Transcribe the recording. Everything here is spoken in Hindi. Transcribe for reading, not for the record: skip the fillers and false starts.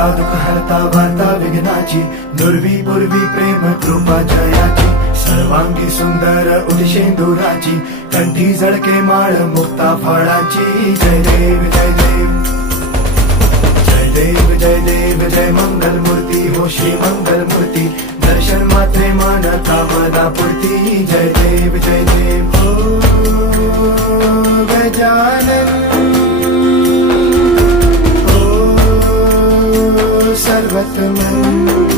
हरता दुःख हरता वार्ता विघ्नाची, दुर्वी पूर्वी प्रेम कृपा जयाची, सर्वांगी सुंदर उदिशेंदुराची, कंठी झळके माळ मुक्ता फळाची. जय देव जय देव जय देव जय देव जय मंगल मूर्ती हो श्री मंगल मूर्ती, दर्शन मात्रे मन कामना पूर्ती. जय देव जय देव हो गजानन हो सर्वतमन.